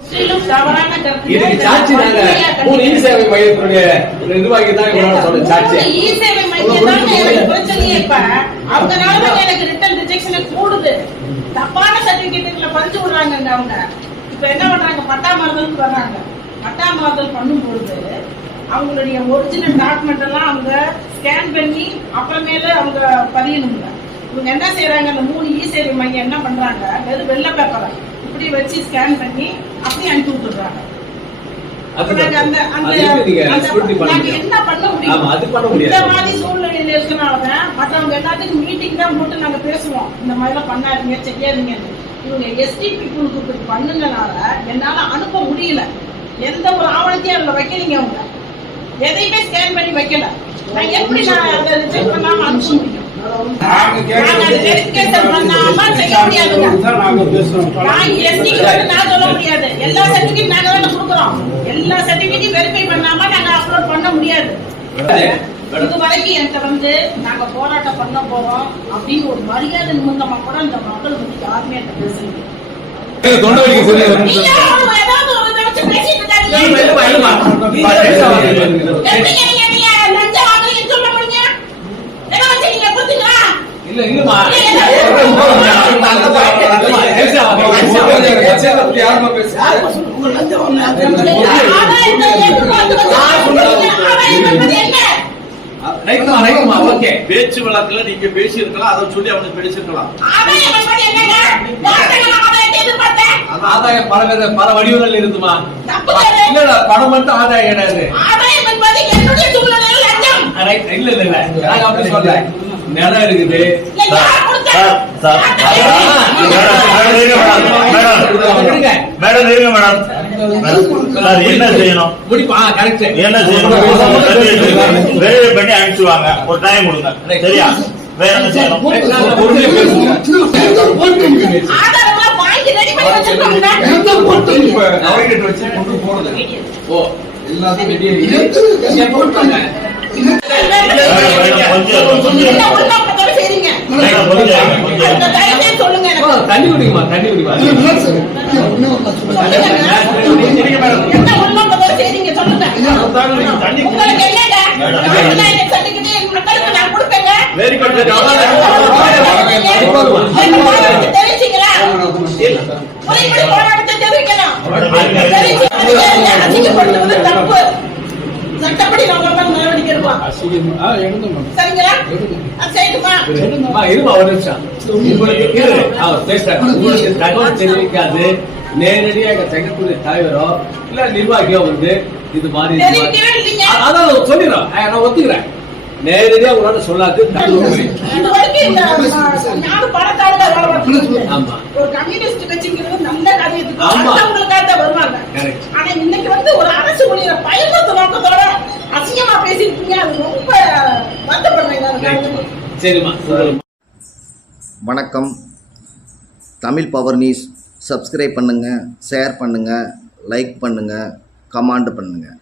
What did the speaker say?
முற்றிலும் தவறான கருத்து. இதுக்கு சாட்சி நாங்க மூணு இ சேவை மையத்தினுடைய நிர்வாகி தான் இவங்களோட சொல்ற சாட்சி அந்த இ-சேவை மையம் தாங்க எனக்கு பிரச்சனையே இப்ப. அவங்கனாலதான் எனக்கு return rejection கூடுது. தப்பான certificateகளை பதிச்சு விடுறாங்கங்க அவங்க. இப்ப என்ன பண்றாங்க பட்டா மாறுதலுக்கு வர்றாங்க பட்டா மாறுதல் பண்ணும் பொழுது அவங்களுடைய ஒரிஜினல் டாக்குமெண்ட் எல்லாம் அவங்க ஸ்கேன் பண்ணி அப்புறமேல அவங்க பதியணுங்க இவங்க என்ன செய்யறாங்க அந்த மூணு இ சேவை மையம் என்ன பண்றாங்க? வெறும் வெள்ளை பேப்பரை இப்படி வச்சு ஸ்கேன் பண்ணி அப்படியே அனுப்பி விட்டுறாங்க? என்ன பண்ண முடியும். இந்த மாதிரி சூழ்நிலையில இருக்கனாலதான் மற்றவங்க எல்லாத்துக்கும் மீட்டிங் தான் போட்டு நாங்க பேசுவோம். இந்த மாதிரி எல்லாம் பண்ணாதீங்க செய்யாதீங்க. இவங்க எஸ்டிபி குழுக்கு பண்ணுங்கனால என்னால அனுப்ப முடியல. எந்த ஒரு ஆவணத்தையும் அதுல வைக்கலீங்க அவங்க. எதையுமே ஸ்கேன் பண்ணி வைக்கல. நான் எப்படி நான் அதை ரிஜெக்ட் பண்ணாம அனுப்ப முடியும்? எல்லா சர்டிபிகேட் நாங்க தான் கொடுக்குறோம். எல்லா சர்டிபிகேட்டையும் வெரிஃபை பண்ணாம நாங்க அப்லோட் பண்ண முடியாது. இது வரைக்கும் என்கிட்ட வந்து நாங்க போராட்டம் பண்ண போறோம் அப்படின்னு ஒரு மரியாதை நிமித்தமா கூட இந்த மக்கள் வந்து யாருமே என்கிட்ட பேசல. தொண்டை பேச்சு வழக்குல நீங்க பேசியிருக்கலாம் அதை சொல்லி அவனுக்கு பேசியிருக்கலாம். ஆதாயம் பல வித பல வடிவங்கள் இருக்குமா? இல்ல பணம் மட்டும் ஆதாயம் கிடையாது இல்ல இல்ல அப்படி சொல்ல நிலம் இருக்குது. மேடம் இருங்க மேடம் என்ன செய்யணும் முடிப்பா கரெக்ட் என்ன செய்யணும் பண்ணி அனுப்பிச்சுவாங்க ஒரு டைம் கொடுங்க சரியா வேற என்ன செய்யணும் தண்ணி குடிக்குமா தண்ணி குடிக்குமா என்ன முறைப்படி போராட்டத்தை அதை அசிங்கப்படுத்துவது தப்பு. சட்டப்படி நான் மேல நடவடிக்கை எடுப்போம். சரிங்களா? அம்மா, இருமா ஒரு நிமிஷம். உங்களுக்கு தகவல் தெரிவிக்காது. எங்க தலைவரோ இல்ல நிர்வாகியோ வந்து இது மாதிரி அதான் சொல்லிடுறோம் நான் ஒத்துக்கிறேன். நேரடியா உங்களால சொல்லாது. ஆமா. ஒரு கம்யூனிஸ்ட் கட்சிங்கிறது நல்ல காரியத்துக்கு வருவாங்க. Correct. ஆனா இன்னைக்கு வந்து ஒரு அரசு ஊழியரை பயன்படுத்த நோக்கத்தோட அசிங்கமா பேசிருக்கீங்க அது ரொம்ப. சரிம்மா சொல்லுங்க. வணக்கம். தமிழ் பவர் நியூஸ் சப்ஸ்கிரைப் பண்ணுங்கள் ஷேர் பண்ணுங்கள் லைக் பண்ணுங்கள் கமெண்ட் பண்ணுங்கள்